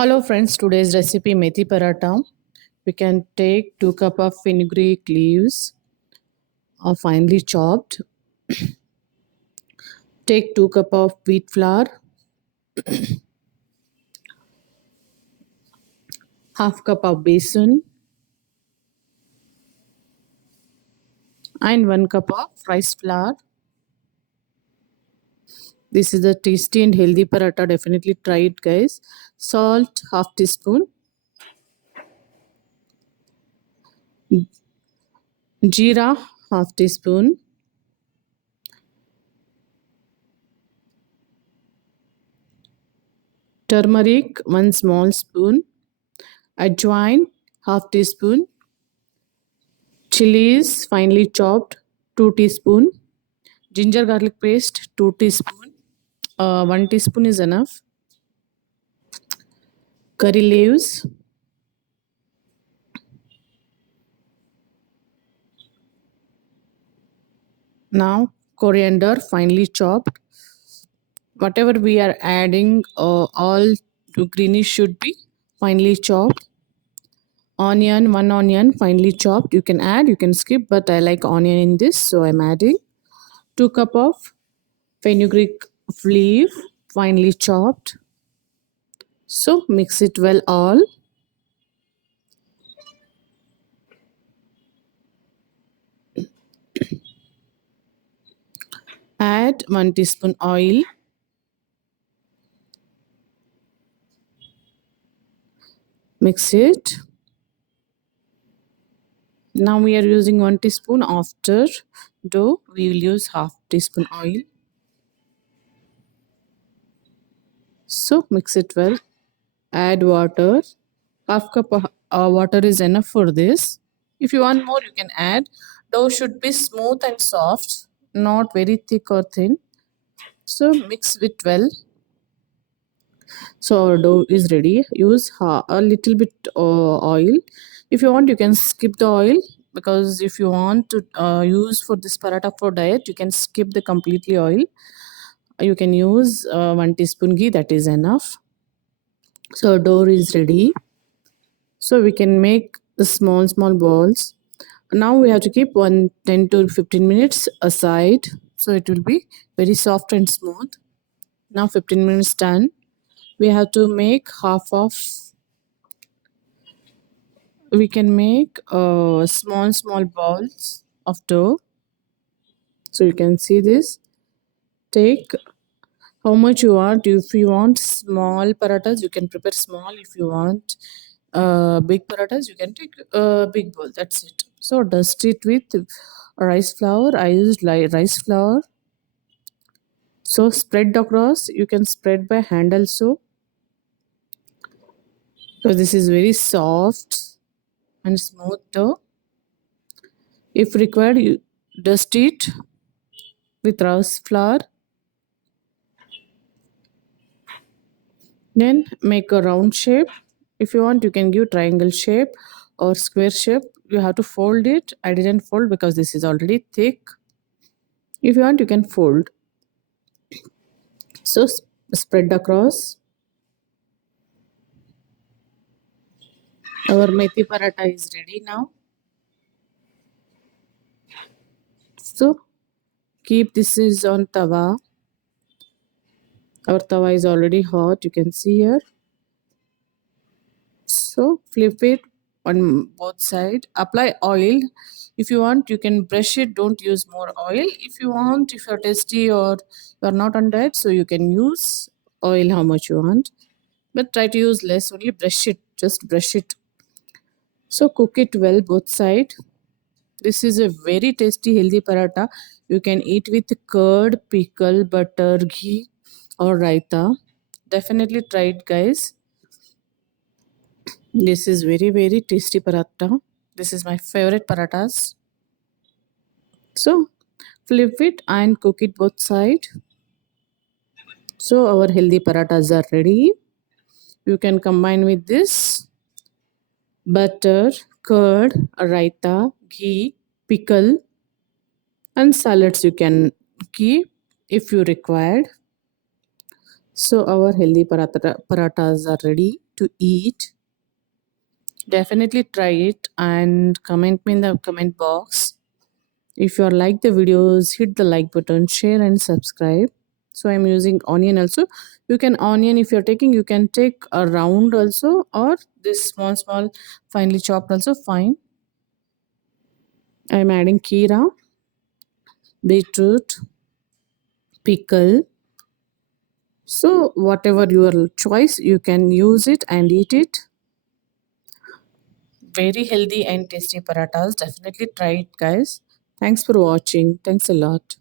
Hello friends, today's recipe Methi Paratha. We can take 2 cup of fenugreek leaves finely chopped. Take 2 cup of wheat flour, half cup of besan and 1 cup of rice flour. This is a tasty and healthy paratha. Definitely try it guys. Salt half teaspoon, jeera half teaspoon, turmeric 1 small spoon, ajwain half teaspoon, chilies finely chopped 2 teaspoon, ginger garlic paste 2 teaspoon, 1 teaspoon is enough, curry leaves, now coriander finely chopped. Whatever we are adding, all greenish should be finely chopped. Onion, 1 onion finely chopped. You can add, you can skip, but I like onion in this, so I'm adding. 2 cup of fenugreek leaf finely chopped. So mix it well all. Add 1 teaspoon oil. Mix it. Now we are using 1 teaspoon. After dough, we will use half teaspoon oil. So mix it well. Add water. Half cup of water is enough for this. If you want more, you can add. Dough should be smooth and soft, not very thick or thin. So mix it well. So our dough is ready. Use a little bit oil. If you want, you can skip the oil, because if you want to use for this paratha for diet, you can skip the completely oil. You can use 1 teaspoon ghee, that is enough. So dough is ready. So we can make the small balls. Now we have to keep 10 to 15 minutes aside, so it will be very soft and smooth. Now 15 minutes done. We have to make we can make small balls of dough. So you can see this. Take how much you want. If you want small parathas, you can prepare small. If you want big parathas, you can take a big bowl. That's it. So dust it with rice flour. I used rice flour. So spread across. You can spread by hand also, because this is very soft and smooth dough. If required, you dust it with rice flour. Then make a round shape. If you want, you can give triangle shape or square shape. You have to fold it. I didn't fold because this is already thick. If you want, you can fold. So spread across. Our methi paratha is ready now. So keep this is on tawa. Our tawa is already hot. You can see here. So flip it on both sides. Apply oil. If you want, you can brush it. Don't use more oil. If you want, if you're tasty or you're not on diet, so you can use oil how much you want. But try to use less. Only brush it. Just brush it. So cook it well both sides. This is a very tasty healthy paratha. You can eat with curd, pickle, butter, ghee or raita. Definitely try it guys. This is very tasty paratha. This is my favorite parathas. So flip it and cook it both sides. So our healthy parathas are ready. You can combine with this butter, curd, raita, ghee, pickle and salads you can keep if you required. So our healthy parathas are ready to eat. Definitely try it and comment me in the comment box. If you are like the videos, hit the like button, share and subscribe. So I'm using onion also. You can onion, if you're taking, you can take a round also, or this small finely chopped also fine. I'm adding keera, beetroot, pickle. So whatever your choice, you can use it and eat it. Very healthy and tasty parathas. Definitely try it, guys. Thanks for watching. Thanks a lot.